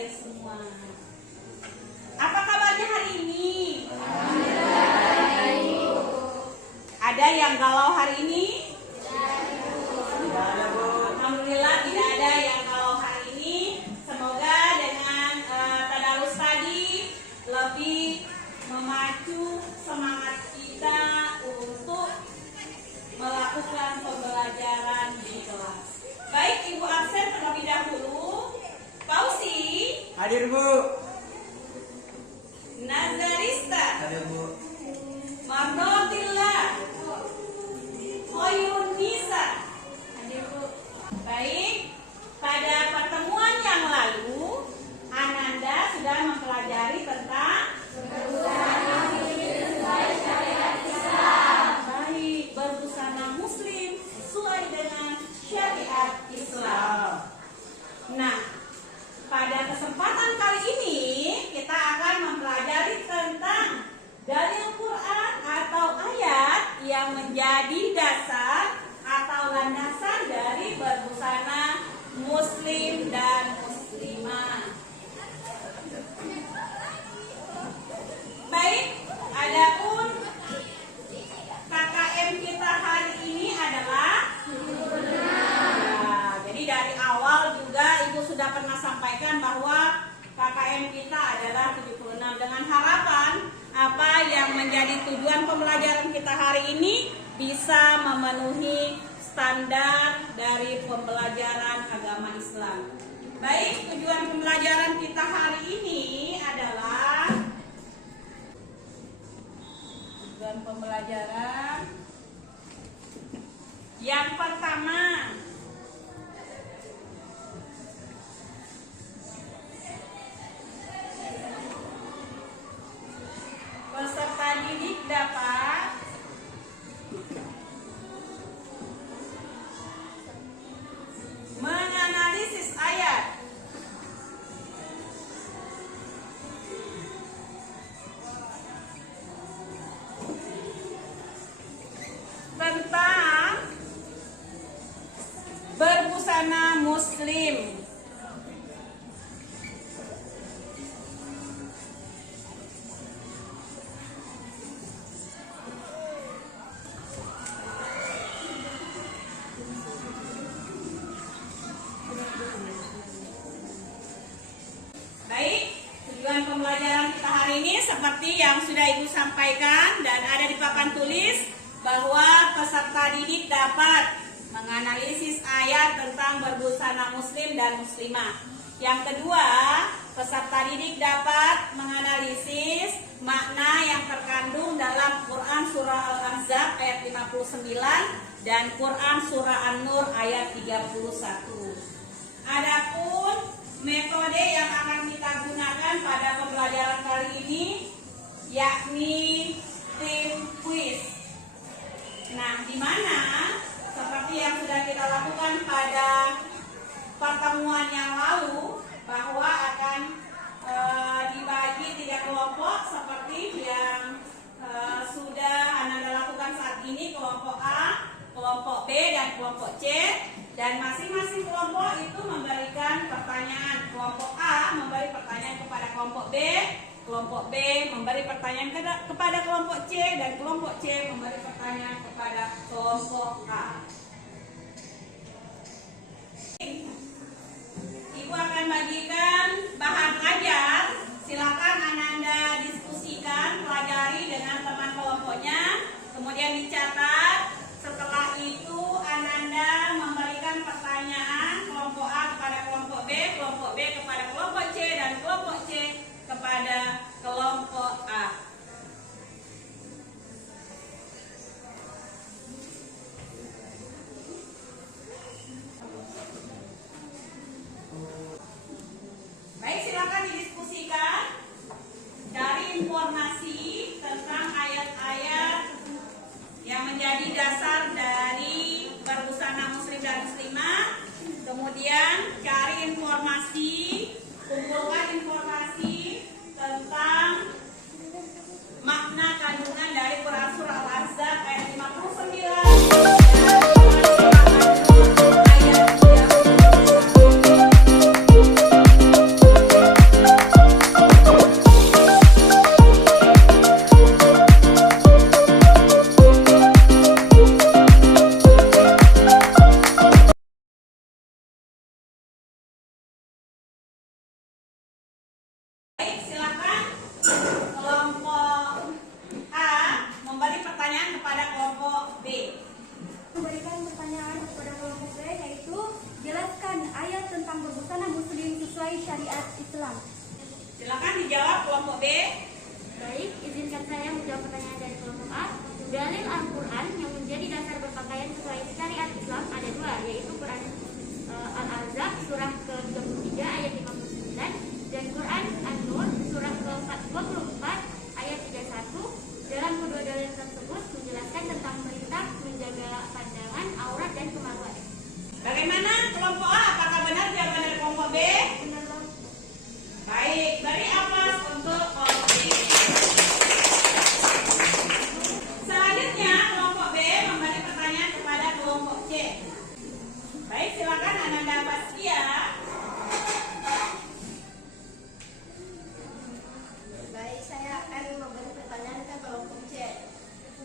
hadir semua. Apa kabarnya hari ini? Ada yang galau hari ini? Alhamdulillah tidak ada yang galau hari ini. Semoga dengan tadarus tadi lebih memacu semangat kita untuk melakukan pembelajaran di kelas. Baik, Ibu absen terlebih dahulu. Fauzi. Hadir, Bu. Nazarista. Hadir, Bu. Mardotillah. Khoyun Nisa. Hadir, Bu. Baik, pada pertemuan yang lalu Ananda sudah mempelajari tentang baik, berbusana muslim sesuai dengan syariat Islam. Nah, pada kesempatan kali ini kita akan mempelajari tentang dalil Quran atau ayat yang menjadi dasar atau landasan dari berbusana muslim dan muslimah. Baik, adapun KKM kita hari ini adalah jadi dari awal juga Ibu sudah pernah sampaikan bahwa KKM kita adalah 76 dengan harapan apa yang menjadi tujuan pembelajaran kita hari ini bisa memenuhi standar dari pembelajaran agama Islam. Baik, tujuan pembelajaran kita hari ini adalah tujuan pembelajaran yang pertama, peserta didik dapat menganalisis ayat tentang berbusana muslim. Baik, tujuan pembelajaran kita hari ini seperti yang sudah Ibu sampaikan dan ada di papan tulis bahwa peserta didik dapat menganalisis ayat tentang berbusana muslim dan muslimah. Yang kedua, peserta didik dapat menganalisis makna yang terkandung dalam Quran Surah Al-Ahzab ayat 59 dan Quran Surah An-Nur ayat 31. Adapun metode yang akan kita gunakan pada pembelajaran kali ini yakni tim quiz. Nah, di mana seperti yang sudah kita lakukan pada pertemuan yang lalu bahwa akan dibagi 3 kelompok seperti yang sudah Anda lakukan saat ini, kelompok A, kelompok B, dan kelompok C. Dan masing-masing kelompok itu memberikan pertanyaan. Kelompok A memberi pertanyaan kepada kelompok B, kelompok B memberi pertanyaan kepada kelompok C, dan kelompok C memberi pertanyaan kepada kelompok A. Ibu akan bagikan bahan ajar. Silakan Ananda diskusikan, pelajari dengan teman kelompoknya, kemudian dicatat. Setelah itu Ananda memberikan pertanyaan kelompok A kepada kelompok B kepada kelompok C, dan kelompok C kepada kelompok A. kelompok B? Baik, izinkan saya menjawab pertanyaan dari kelompok A. Dalil Al-Quran yang menjadi dasar berpakaian sesuai syariat Islam ada dua, yaitu Quran Al-Ahzab surah ke-33 ayat 59 dan Quran An-Nur surah ke-24 ayat 31. Dalam kedua dalil tersebut menjelaskan tentang perintah menjaga pandangan, aurat, dan kemaluan. Bagaimana kelompok A? Apakah benar jawaban dari kelompok B? Benar, Bang. Baik, beri aplaus untuk kelompok B. Selanjutnya kelompok B memberi pertanyaan kepada kelompok C. Baik, silakan Ananda Baskia. Baik, saya akan memberi pertanyaan ke kelompok C.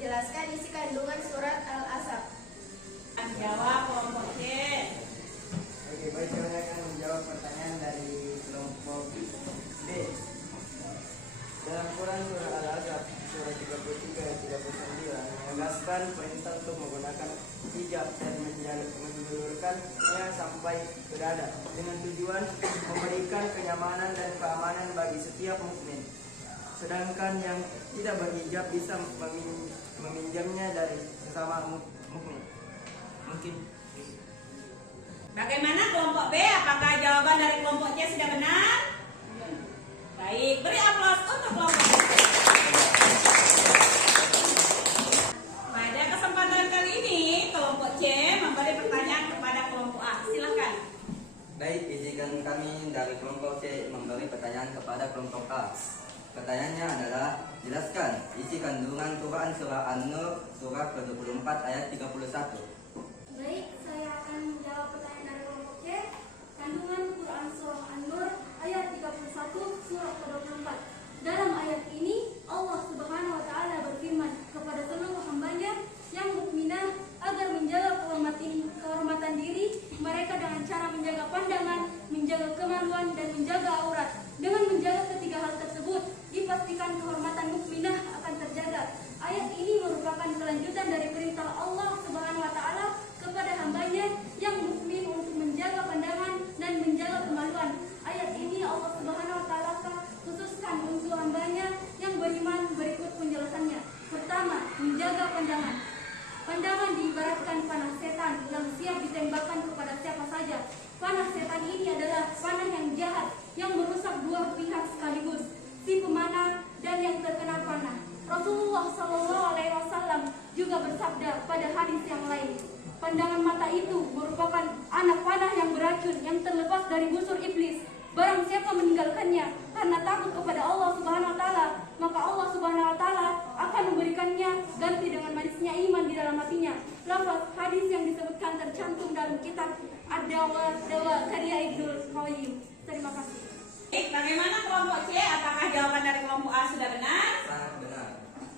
Jelaskan isi kandungan surat Al-Ahzab. Jawab kelompok C. Oke, baik, saya akan menjawab pertanyaan dari kelompok B. Dalam Quran surah Al-Ahzab surah 33 ayat 39 menegaskan perintah untuk menggunakan hijab dan menjulurkannya sampai ke dada dengan tujuan memberikan kenyamanan dan keamanan bagi setiap mukmin. Sedangkan yang tidak berhijab bisa meminjamnya dari sesama mukmin. Mungkin. Bagaimana kelompok B? Apakah jawaban dari kelompok C sudah benar? Baik, beri aplaus untuk kelompok B. Pada kesempatan kali ini, kelompok C memberi pertanyaan kepada kelompok A. Silakan. Baik, izinkan kami dari kelompok C memberi pertanyaan kepada kelompok A. Pertanyaannya adalah, jelaskan isi kandungan Quran surah An-Nur surah ke-24 ayat 31. Baik, saya akan menjawab pertanyaan dari kelompok C. Kandungan Quran surah An-Nur ayat 31 surah ke-24. Dalam ayat ini Allah Subhanahu wa taala berfirman kepada seluruh hambanya yang mukminah agar menjaga kehormatan diri mereka dengan cara menjaga pandangan, menjaga kemaluan, dan menjaga aurat. Dengan menjaga ketiga hal tersebut, dipastikan kehormatan mukminah akan terjaga. Ayat ini merupakan kelanjutan dari perintah Allah Subhanahu wa taala kepada hambanya yang mukmin untuk menjaga pandangan dan menjaga kemaluan. Ayat ini Allah Subhanahu wa taala khususkan untuk hambanya yang beriman. Berikut penjelasannya. Pertama, menjaga pandangan. Pandangan diibaratkan panah setan yang siap ditembakkan kepada siapa saja. Panah setan ini adalah panah yang jahat yang merusak dua pihak sekaligus, si pemanah dan yang terkena panah. Rasulullah SAW juga bersabda pada hadis yang lain, pandangan mata itu merupakan anak panah yang beracun yang terlepas dari busur iblis. Barang siapa meninggalkannya karena takut kepada Allah Subhanahu wa taala, maka Allah Subhanahu wa taala akan memberikannya ganti dengan manisnya iman di dalam hatinya. Lafaz hadis yang disebutkan tercantum dalam kitab Ad-Dawa karya Ibnul Qayyim. Terima kasih. Baik, bagaimana kelompok C? Apakah jawaban dari kelompok A sudah benar? Sangat benar.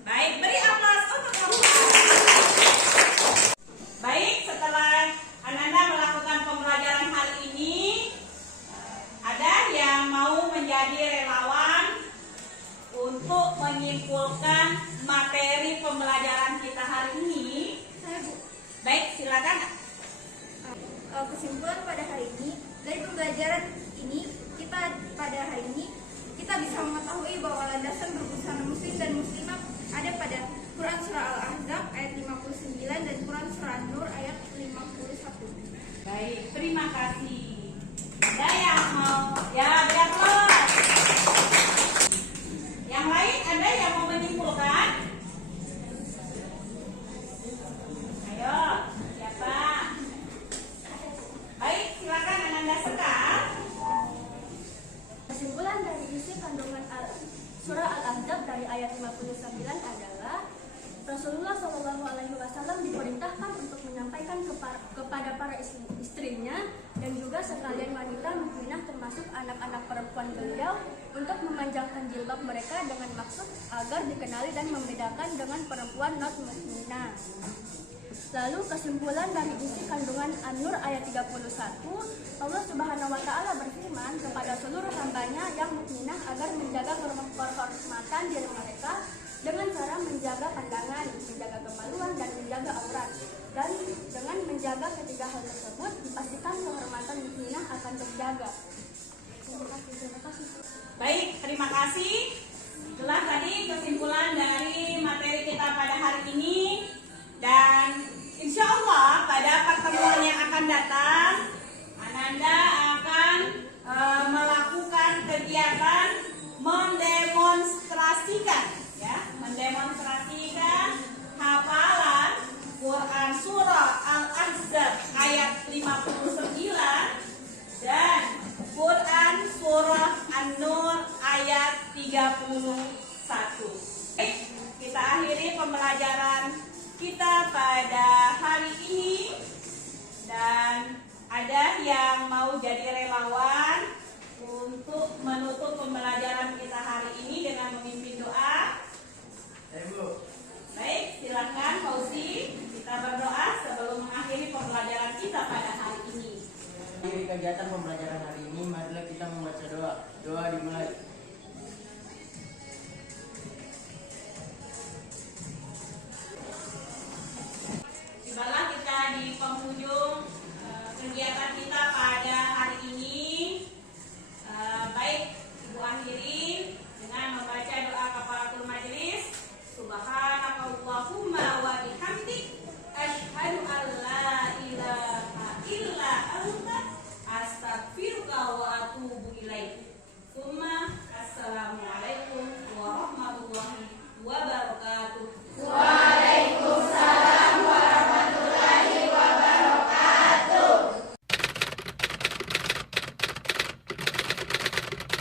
Baik, beri aplaus untuk kelompok A. Baik, setelah Ananda melakukan pembelajaran hari ini, ada yang mau menjadi relawan untuk menyimpulkan materi pembelajaran kita hari ini? Saya, Bu. Baik, silakan. Kesimpulan pada hari ini dari pembelajaran ini kita bisa mengetahui bahwa landasan berbusana muslim dan muslimah ada pada Quran surah Al-Ahzab ayat 59 dan Quran surah An-Nur ayat 51. Baik, terima kasih. Ada yang mau beri aplaus? Yang lain ada yang mau menyimpulkan? Ayo, siapa? Baik, silakan Ananda Sekar. Kesimpulan dari isi kandungan surah Al-Ahzab dari ayat 59 adalah Rasulullah SAW diperintahkan untuk menyampaikan kepada para istrinya dan juga sekalian wanita mukminah termasuk anak-anak perempuan beliau untuk memanjangkan jilbab mereka dengan maksud agar dikenali dan membedakan dengan perempuan non mukminah. Lalu kesimpulan dari isi kandungan An-Nur ayat 31, Allah Subhanahu wa taala berfirman kepada seluruh hambanya yang mukminah agar menjaga kehormatan diri mereka dengan cara menjaga pandangan, menjaga kemaluan, dan menjaga aurat. Dan dengan menjaga ketiga hal tersebut, dipastikan kehormatan mukminah akan terjaga. Terima kasih. Baik, terima kasih. An-Nur ayat 31. Kita akhiri pembelajaran kita pada hari ini, dan ada yang mau jadi relawan untuk menutup pembelajaran kita hari ini dengan memimpin